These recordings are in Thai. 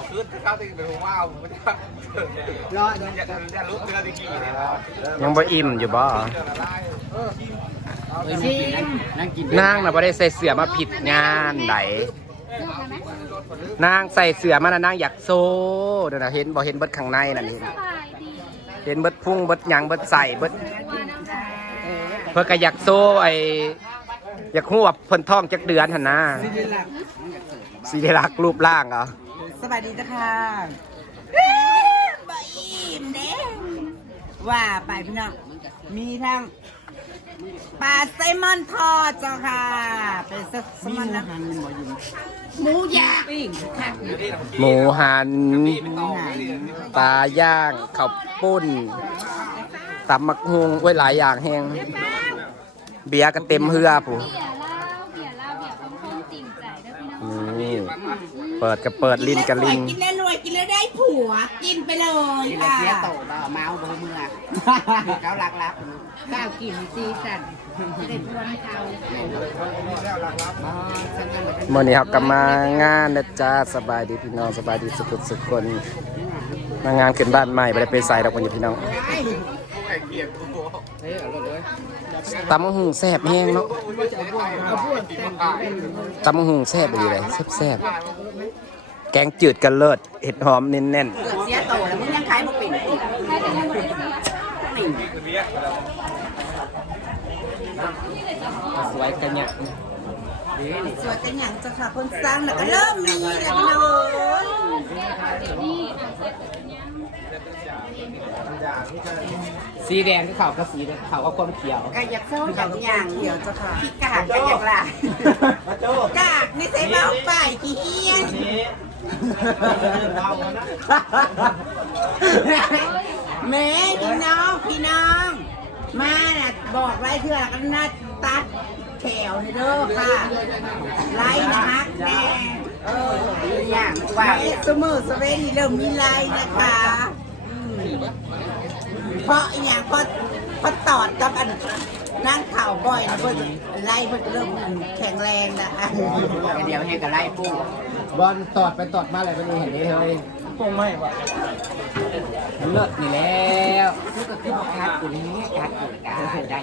เอาขึ้นข้าวตีเป็นว้าวม่ได้รออยากจะรู้เรืองที่กี่เลยยังบ่อิ่มอยู่บ่ชิมนั่งกินนางน่ะบ่ได้ใส่เสื้อมาผิดงานไดนนางใส่เสื้อมานะนางอยากโซ่เดี๋ยวนะเห็นบ่เห็นเบิดข้างในนั่นนี่สบายดีเห็นเบิดพุ่งเบิดยังเบิดใส่เบิดเพิ่นก็อยากโซ่ไออยากฮู้ว่าเพิ่นท้องจักเดือนหันนะสิได้รักรูปร่างเหรอ บายดีจ้ะค่ะบะอิ่มเด้ว่าไปพี่น้อง มีทั้งปลาไซมอนทอดจ้ะค่ะ เป็นไซมอนนะหมูย่างปิ้งค่ะหมูหันปลาย่างข้าวปุ้นตำมักฮุงไว้หลายอย่างแฮงเบียร์ก็เต็มเฮือผู้ เปิดก็เปิดลิ้นกับลิง กินแล้วรวยกินแล้วได้ผัว กินไปเลยค่ะเสียโตบ่เมาบ่เมื่อเขารักรับข้าวกินซีสันเด็ดวันเขามื่อนี้ครับกลับมางานนะจ๊ะสบายดีพี่น้องสบายดีสุขสุขคนมางานขึ้นบ้านใหม่ไม่ได้ไปใส่ดอกวันนี้พี่น้อง เฮ้ยเออเลย ตำมะหุงแซ่บแห้งเนาะตำมะหุงแซ่บดีเลยแซ่บแซ่บแกงจืดกันเลิศเห็ดหอมเน้นเกิดเสียโตแล้วมึงยังขายบ่เป็นอีกใครจะยังไม่ได้ซื้อๆสวยกันเนี่ยสวยจังหยังจะค่ะคนสร้างแล้วก็เริ่มมีแล้วพี่น้อง เอ้ยเดี๋ยวนี้อะเสร็จแล้วยังสีแดงที่เขาก็สีเขาก็ความเขียวก็อยากเศร้าอย่างอย่างเดี๋ยวจ้ะค่ะพี่กาดก็อยากล่ะกากนี่ใส่เมาไปขี้เฮียนแม่พี่น้องพี่น้อง มาน่ะบอกไว้เถื่อกันนะตัดแถวนี่เด้อค่ะ ไล่นะฮักแน่เอออย่างว่าเอสเมอร์สเวนนี่เริ่มมีไล่นะคะอืม เพราะอหย่างเพราะเพราะตอดกับอันนั่งข่าวบ่อยนะเพื่อนไล่เพื่อนเริ่มแข็งแรงนะเดี๋ยวให้กับไล่ปูบอลตอดไปตอดมาอะไรไปนี่เห็นได้เลยคงไม่ว่ะเลิศนี่แล้วคือก็คือบ่คัดกูนี่คัดกูได้ได้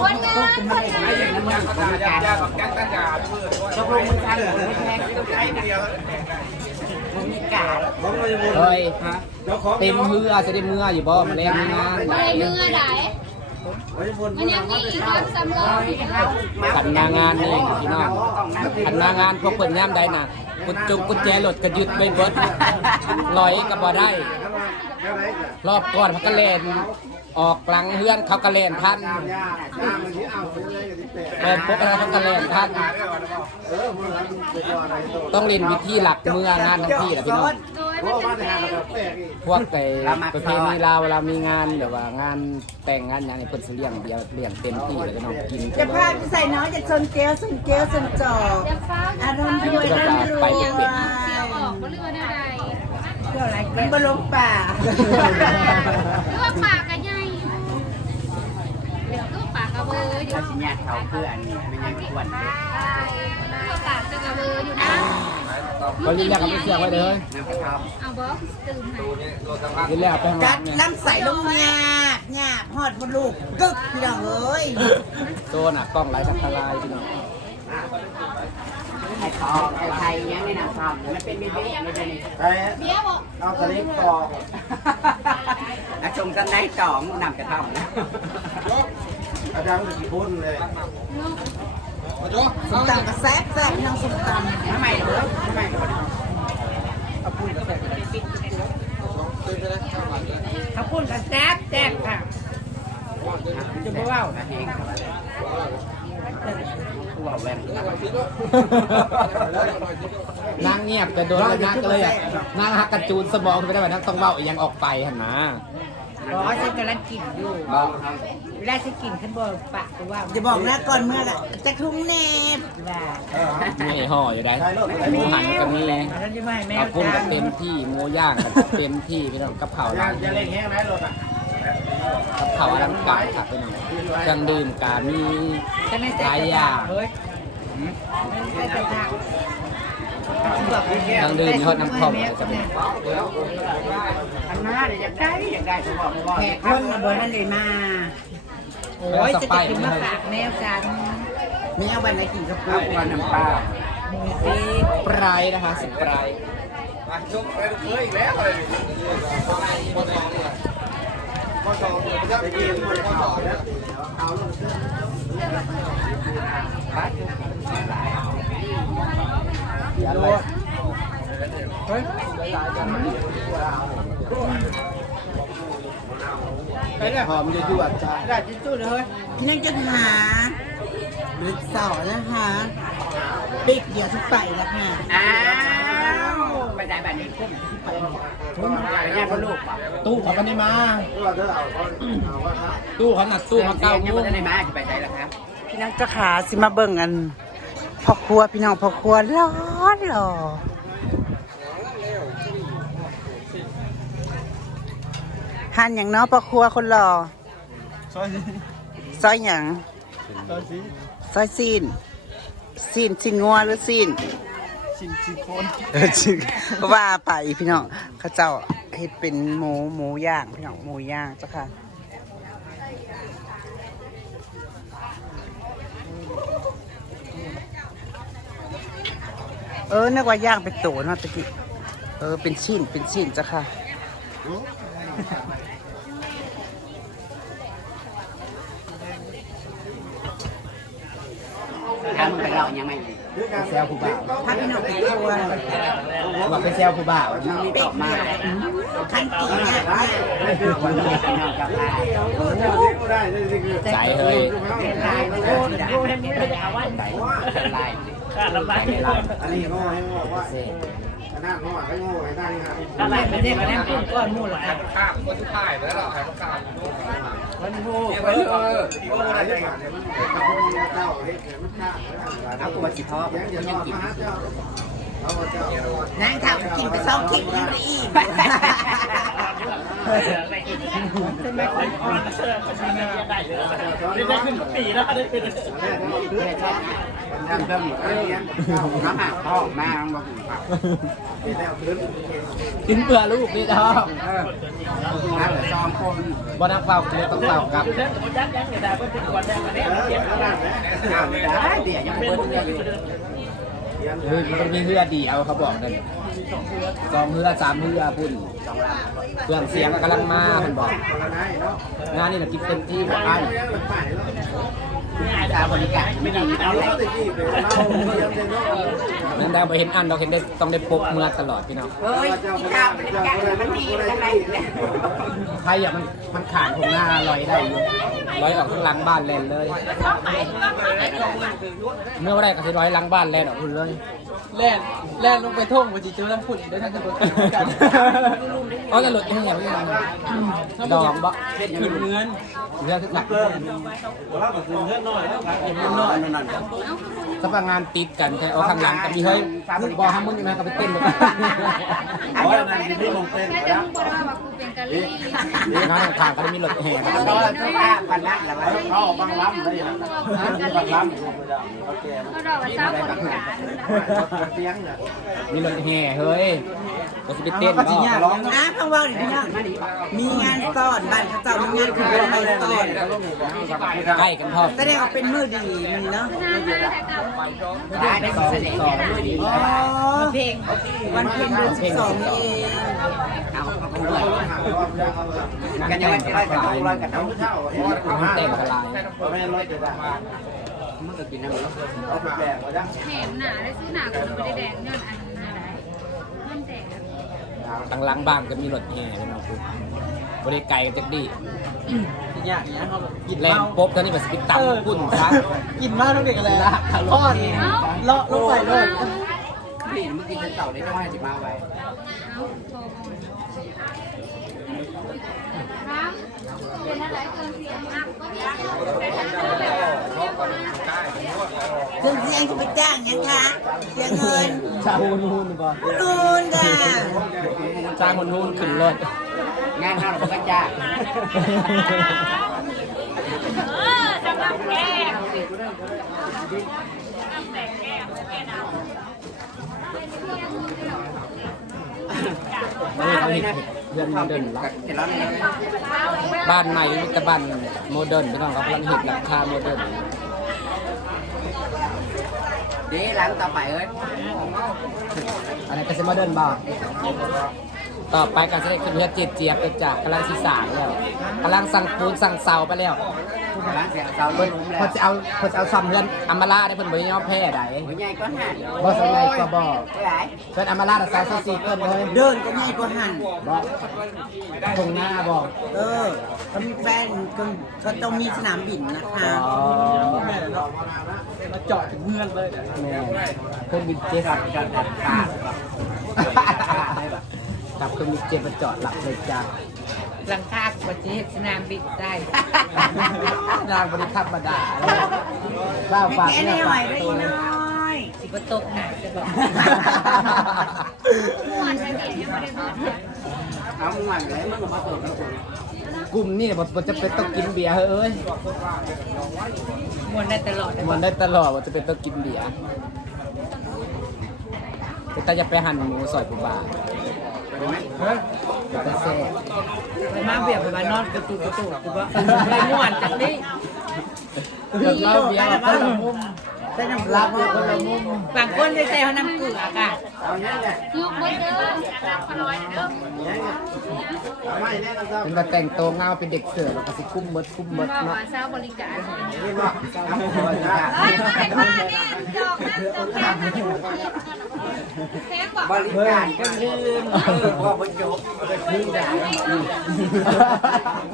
คนงานคนงานคนงานยากกับแก๊งตกลงมึงทันหรือไม่แพ้มึง มีกาดเฮ้ยเต็มมื่อจะได้มืออยู่บ่มาเล่นงานบ่ได้มือไหนมันยังมีอีกรับสำรองอีกแล้วขันมางานนี่พี่น้องขันมางานพวกเปิดย่ำได้น่ะกุญจุกกุญแจรถกระยึดไปเบิดลอยก็บ่ได้ รอบก่อนพักกะเลนออกกลางเฮือนเขากะเลนท่าน เปิดพวกอะไรเขากะเลนท่านต้องเรียนวิธีหลักเมื่องานทั้งที่แหละพี่น้องพวกไอ้ประเพณีลาวเวลามีงานแบบว่างานแต่งงานอย่างนี้เพิ่นสิเลี้ยงเดียวเลี้ยงเต็มที่เลยพี่น้องกินจะพาไปใส่น้องจะชนเกลียวชนเกลียวชนจอกจะฟ้าอารมณ์รวยร่ำรวยเสียวออกบ่เรือะไรเที่ยวอะไรมันบลงป่าเลือกปากกันใหญ่เดี๋ย กระเบืออยู่ เราสิญาติเขาเพื่อนนี้ไม่ยังควรเลือกปากจะกระเบืออยู่นะก็ลิ้นแรกก็ไม่เสียไว้เลยน้ำกระทอมเอาบอสตื่นให้ลิ้นแรกไปข้างจัดนี่ยลำใส่ลงหยาบหยาบหอดบนลูกกึกพี่น้องเอ้ยโตน่ะกล้องไหลอันตรายพี่น้องไอ้ทองไอ้ไทยยังไม่นำทำมันเป็นเบี้ยไม่เป็นเบี้ยบอกเอาสลิปต่ออาชมกันได้สองนำกระทอมนะ อาจารย์กี่คนเลยส้มตำกับแซ่บแซ่บพี่น้องส้มตำทำไมเหรอทำไมเหรอข้าวปุ้นกับแซ่บแซ่บค่ะจะบอกว่าเองตัวแหวนนางเงียบแต่โดนนางก็เลยอะนางฮักกระจูนสมองไปได้ว่านักต้องเบ้ายังออกไปหันนะอ๋อฉันกำลังกินอยู่ วลาฉันกินขันบอกปากว่าจะบอกนะก่อนเมื่อละจะทุ่งเนบว่าไม่ห่ออยู่ได้หมูหันก็มีฉันจะไม่ให้แม่เอากุ้งก็จ้าเต็มที่หมูย่างก็เต็มที่พี่น้องกับเผาวร้านจะเล่นแห้งไหมรถอะกับเผาวอลังการครับพี่น้องเครื่องดื่มกามีฉันไม่ใส่หลายกระอย่าทะงเฮ้ยไม่ใส่กระทะน้ำดื่มยอดน้ำท่อมอะไรกันอันมาเดี๋ยวอยากได้อยากได้ผมบอกผมบอกแขกคนมาเบอร์นั่นเลยมา โอ้ยจะจะกินมาฝากแมวกันแมววันไหนกินกับข้าวปลาน้ำปลาสปรายนะคะสปรายมาชุบไปเคยอีกแล้วเลยพอสองข้อสองจะไปกินพอสองแล้ย วหอมจะยวดจ้าได้ที่สุดเลยนั่งจะหาหรือสอนะคะปิดเดี๋ยวทุกไปแล้วค่ะอ้าวไปได้แบบนี้คุ้มคุ้มไปแย่พ่อลูกป่ะตู้เขาไม่ได้มาก็เธอเอาเขาเอาว่าครับตู้เขาหนักตู้เขาเก้ายังโมไม่งได้มาจะไปได้หรอครับพี่น้องเจ้าขาสิมาเบิ่งกันพ่อครัวพี่น้องพ่อครัวร้อนหล่อ หันอย่างเนาะพ่อครัวคนหล่อซอยซอยอย่างซอยสีซอยซีนซีนซีนงัวหรือซีนชิมชิมโคนเออชื่อว่าไปพี่น้องเขาเจ้าเฮ็ดเป็นหมูหมูย่างพี่น้องหมูย่างเจ้าค่ะเออนึกว่าย่างเป็นโตเนาะตะกี้ เออ เป็นชิ้น เป็นชิ้นเจ้าค่ะามึงไปเล่ายังไงแซวผู้บ่าวถ้าพี่น้องเป็นครัวบอกเป็นแซวผู้บ่าวมึงนี่ตอบมาขันกี่เนี่ยวันนี้ไปนอนกับพาได้ได้คือใจเฮ้ยเป็นลายไม่ได้ให้มึงไปเอาวันไหนเป็นลายขาดลากเป็นลายอันนี้เขาให้บอกว่าขนาดน้อยให้โง่ให้ได้ครับอะไรเป็นเด็กกันแน่พูดก้อนมูลครับข้ามคนที่ถ่ายแล้วหรอครับข้ามมัน เออเออที่ว่าอะไรเนี่ยมันเจ้าเฮ็ดมันข้ามเอาตัวสิพ่อยังจะยังยังกิกิน นเจ้าเอาเจ้านางทำกินไปสองคลิปยังไม่อีกได้ขึ้นปีแล้วได้ขึ้นได้ชอบทำเพิ่มอยู่น้ำหักท้องมาบอกกินเปลือลูกนี่ท้องเออน้ำซองคนบนักเฝ้าเลยต้องเฝ้ากับได้เดี๋ยวยังเบิ้ลอยู่ เฮ้ยมันต้องมีเรือดีเอาเขาบอกนั่นสองเรือสามเรือพุ่นเครื่องเสียงก็กำลังมาเพิ่นบอกงานนี่นะกินเต็มที่บอกอ้ชา บริการไม่ดีเอาเลยนั่นได้ไปเห็นอันเราเห็นได้ต้องได้พบเมื่อตลอดพี่น้องเฮ้ยที่ทำบริการมันดีอะไรใครอยากมันมันขานผมหน้าลอยได้อยู่ลอยออกข้างหลังบ้านแลนเลย เมื่อไรก็คือร้อยหลังบ้านแลนออกคุณเลย แล่นแล่นลงไปท่งมันจะเจอน้ำฝุ่นได้ทั้งตะบนกันเอาแต่หลุดยังไงไม่ยังดอกบ่ขึ้นเงินเรื่องทุกหลักเห็นมันน้อยนั่นสปางานติดกันแต่เอาข้างหลังก็มีเฮ้ยบอกห้ามมึงยังไงก็ไปเต้นแบบอ๋อนั่นที่ลงเต้นแม่จะมึงบอกว่ากูเป็นกะลี่น้องทางก็ได้มีรถแห่ก็เจ้าข้าพันนั่งแล้วเขาบางล้ำได้ยังกะลี่ก็ดอกว่าเจ้าบริการเสียงเนี่ยมีรถแห่เฮ้ยก็จะไปเต้นก็อะพังว่าวดิพี่น้องมีงานซ่อนบ้านเขาเจ้ามีงานคือเป็นไปซ่อนใกล้กันพอแสดงว่าเป็นมือดีมีเนาะนางมาแต่เก่าได้ได้สองสองดีอ๋อเพลงวันเพ็ญเดือนสิบสองนี่เองเอาเขาด้วยกันยังไงร้อยกันต้องร้อยกันต้องมันเต้นกระลายแม่ร้อยจะได้มึงก็กินน้ำเอาไปแบ่งไว้ได้แหมหนาได้ซื้อหนากูไม่ได้แดงเงินอันหนาได้เงินแดงทางหลังบ้านก็มีรถแห่พี่น้องคุณบริไกลกันจักดีอย่างเงี้ยเขาแบบกินแล่เมานปุ๊บตอนนี้แบบสปิตตังพุ่นครับกินมากต้องเด็กอะไรละทอดเลาะลงไปเลยนี่มึงกินเต่าได้ต้องให้จิมาไว้เอาโชว์ครับเป็นอะไรเกินเสียงอะก็มี เครื่องเสียงจะไปจ้างยังคะเสียเงินชาฮูนูนบ่นูนค่ะจ้างคนนู้นขึ้นรถงานเราเราก็จ้างเออทำน้ำแกงนี่เขาเห็นเพื่อนโมเดิร์นละเสร็จแล้วนี่บ้านใหม่มีแต่บ้านโมเดิร์นพี่น้องครับกำลังเห็นราคาโมเดิร์น เดี๋ยวหลังต่อไปเอ้ยอะไรก็จะมาเดิร์นบ่ ต่อไปการแสดงขึ้นเพื่อเจี๊ยบเจี๊ยบไปจากกำลังสีสานแล้วกำลังสั่งปูนสั่งเสาไปแล้วหลังเสียเสาลเพิ่นงแล้เพิ่วนจะเอาเพิ่นจะเอาซ้ำเพื่อนอำมาลาได้เพิ่นบ่ยอมแพ้ไดหัวใหญ่ก้อนหันบ่สนใจก็บ่ไม่ไหวเพิ่นอำมาลาแต่สาวสี่เพิ่นเลยเดินก็ง่ายกว่าหันบ่ตรงหน้าบ่เออเขามีแฟนก็เขาต้องมีสนามบินนะคะอ๋อแม่เนาะมาเจาะถึงเมืองเลยเนี่ยแม่เครื่องบินเจ็ตจับ จับจับขากับเครื่องบินเจ็ตมาจอดหลับเลยจ้าหลังคาประเทศสนามบินได้นางบริธรรมดาเลยเล่าฝากแค่เนื้นี้อหน่ฝาอกยได้ตัวน้อยสิบตกหนักจะบอกม่วนจะเดียวยังไม่ได้เบิดเอามึงหลังเลยมึงมาเปิดกระปุกกลุ่มนี่บ่บ่จะเป็นต้องกินเบียร์เฮ้ยมวนได้ตลอดมันได้ตลอดว่าจะเป็นต้องกินเบียร์แต่จะไปหั่นหมูซอยผู้บ่า ฮะกระแซ่บไปมาเบียบไปบ้านนอนกระตุกกระตุกกูว่าไปม่วนจากนี้เราเบียร์คน ละมุมได้น้ำรับคนละมุมบางคนจะใส่เขาน้ำเกลือค่ะเอาเนี้ยเลยยกเบิดเด้อขน้อยเด้อเนี้ยเอาไม่แน่นะครับเป็นมาแต่งตัวเงาเป็นเด็กเสือแล้วก็สิคุ้มเบิดคุ้มเบิดว่าเนาะว่าเช้าบริการนี่บอกเอาหัวจ้าเฮ้ยมาเห็นมาเนี่ยจอกนั่นจอกแค่นั้นแค่บอกบริการก็ลืมพอบรรจบคืนได้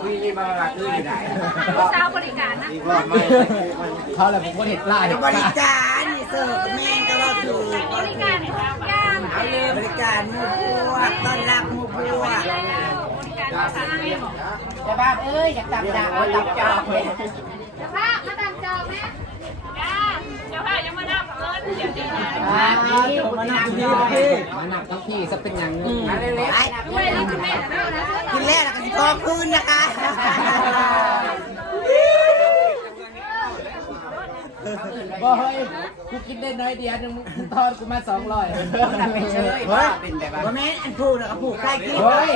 มีนี่มาหลักคืนอยู่ไหนเช้าบริการนะนี่ไม่ เขาแหละผมก็เห็นล่าเห็นบริการนี่เสิร์ฟแม่งก็เราถูกบริการทุกอย่างบริการหมูพวกต้อนรับหมูพวกแล้วบริการภาษาจะบ้าเอ้ยอยากตับดาวตับจอกเลยจ้าภามาตามจองไหมจ้าเจ้ายังมานับเงินเดี๋ยวดีนะมาพี่มานั่งพี่พี่มาหนักทั้งพี่ซะเป็นอย่างมาเล็กด้วยแล้วคุณแม่นกินแรกแล้วก็สิขอคืนนะคะ บ่เฮ้ย กูกินได้น้อยเดียวนึงมึงทอดกูมาสองร้อยๆไม่เชยว่าเป็นแบบว่าแม่นอันผูกแล้วก็ผูกใกล้กินเฮ้ย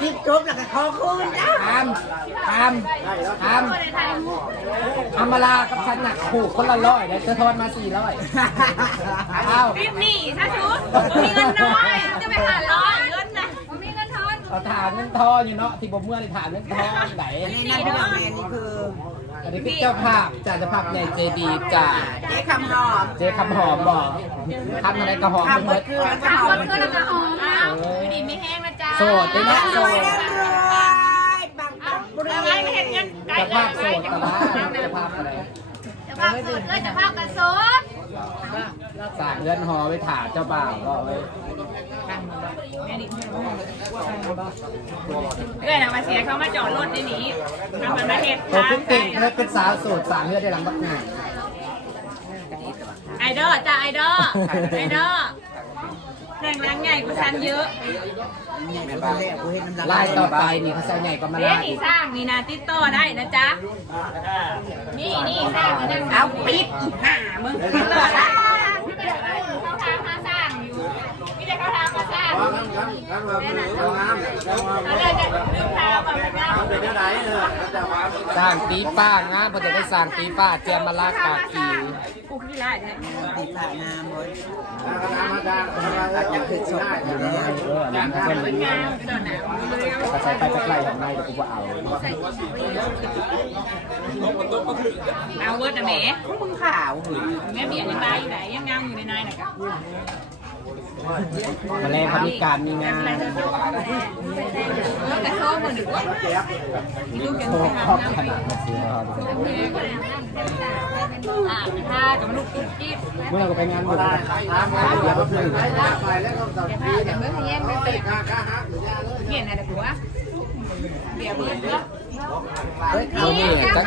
กินจบแล้วก็ขอคืนจ้าทำทำทำในไทยมุกอามาลากับฉันหนักผูกคนละร้อยเดี๋ยวจะทอนมาสี่ร้อยเอ้ารีบหนีถ้าชุดมีเงินน้อยจะไปหาร้อยเงินนะมี เงินทอนเอาถามเงินทอนอยู่เนาะที่บ่เมื่อนี่ถามเงินทอนไหนอันนี้นะพี่น้องแม่นี่คืออันนี้คือเจ้าภาพจ่าเจ้าภาพในเจดีจ่าเจ๊คำหอมเจคำหอมบอกทำอะไรก็หอมคำหมเมื่อดคืนแล้วก็สามหอคมนก็แล้วก็หอมอ้าวดีไม่แห้งนะจ๊ะโสดด้วยนะโสรวยดแล้วรวยปังเอาปังบุรีเอาไว้ไม่เห็นเงินไกลเจ้าเลภายพโสไว้ดจะแต่บอกว่าเจ้าภาพอะไรจะภาพสดเลยจะภาพกระสด สร้างเรือนหอไว้ถ่าเจ้าบ่าวก็ไว้เอ้ยนะมาเสียเขามาจอดรถในนี้ทำมันมาเห็ดตัวทางคุณติ่งเธอเป็นสาวโสดสร้างเรือนได้หลังบักงานไอดอลจ้าไอดอลไอดอล แรงแรงใหญ่กูชันเยอะเนี่ยกูเล่กูเห็นน้ำลายลายต่อไปนี่เขาใส่ใหญ่กว่ามาเรียลากอีอีกสร้างมีนาติดต่อได้นะจ๊ะ นี่นี่สร้างนี่เอาปิดอีกหน้ามึงติดต่อได้เขาทางมา สร้างอยู่ไม่ได้เขาทางมาสร้างเขาเลยจะลืมทางมาเป็นงานสร้างตีป้างานเพอจะได้สร้างตีป้าเจียมมาลากากีกูที่ไรเนี่ยติดสระน้ำบนยังคือสดอยู่เลยเออนั่นก็เป็นงานเดินหนาวก็ใส่ไปใกล้ๆของในแต่กูว่าเอาเอาเวิร์ดนะแม่มึงขาวแม่เบียดยังไงอยู่ไหนยังงามอยู่ในในน่ะกับ มาแรงเขามีการมีงานเออแต่ชอบเหมือนกันมีลูกยังโชไม่ว์ทำครอบนะขนาดมาซื้อเขาอ่าถ้าจะมาลูกจิ๊บจิ๊บเมื่อก็ไปงานบุญถามมาเดี๋ยวก็คือไปแล้วก็ตัดเดี๋ยวพาเดี๋ยวเมื่อกี้ไม่เตะเห็นอะไรกูวะเดี๋ยวเบิร์ดเนาะ เฮ้ยเขานี่จัก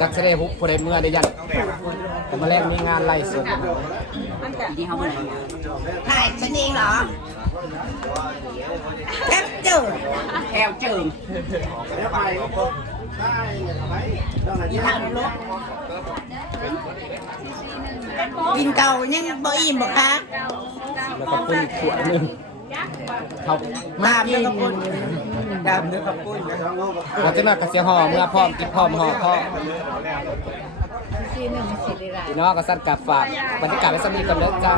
จักเสด็จฮุบผู้ใดเมื่อได้ยันแต่มาแรงมีงานไล่สดดีเขามาถ่ายฉันเองเหรอแคปเจอร์แควจึงแล้วไปได้ไปต้องอะไรอีที่ทางในรถกินเก่ายังบ่อิ่มบ่คะแล้วก็ปุ้ยขวดหนึ่งเขาตามเนื้อข้าวปุ้นตามเนื้อข้าวปุ้นเราจะมากระเสียห่อเมื่อพร้อมกินพร้อมห่อพ่อทีหนึ่งสิริราพี่น้องก็สั้นกับฝากบรรยากาศไว้สักนิดกันเลยจ้า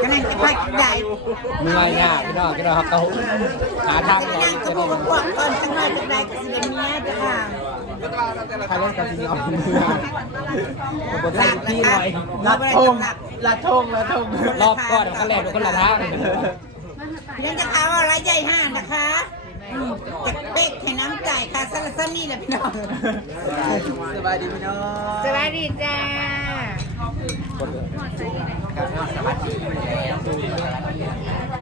ก็นั่นจะพักใหญ่เมื่อยหน้าพี่น้องพี่น้องเขาหาทางรอนั่งกจะระได้บุกบวกก่อนจังเลยจังไรก็สิเดเมียจ้ะค่ะใครเล่นกับพี่น้องเมื่อยบทใส่พี่หน่อยรัดทงลัดทงลัดทงรอบก่อนเขาแลกเป็นคนละทาง ยังจะเอาอะไรใหญ่ห้านะคะจะเป๊กให้น้ำจ่ายค่ะสลัดซ้ำนี่แหละพี่น้องสบายดีพี่น้องสวัสดีจ้าสวัสดี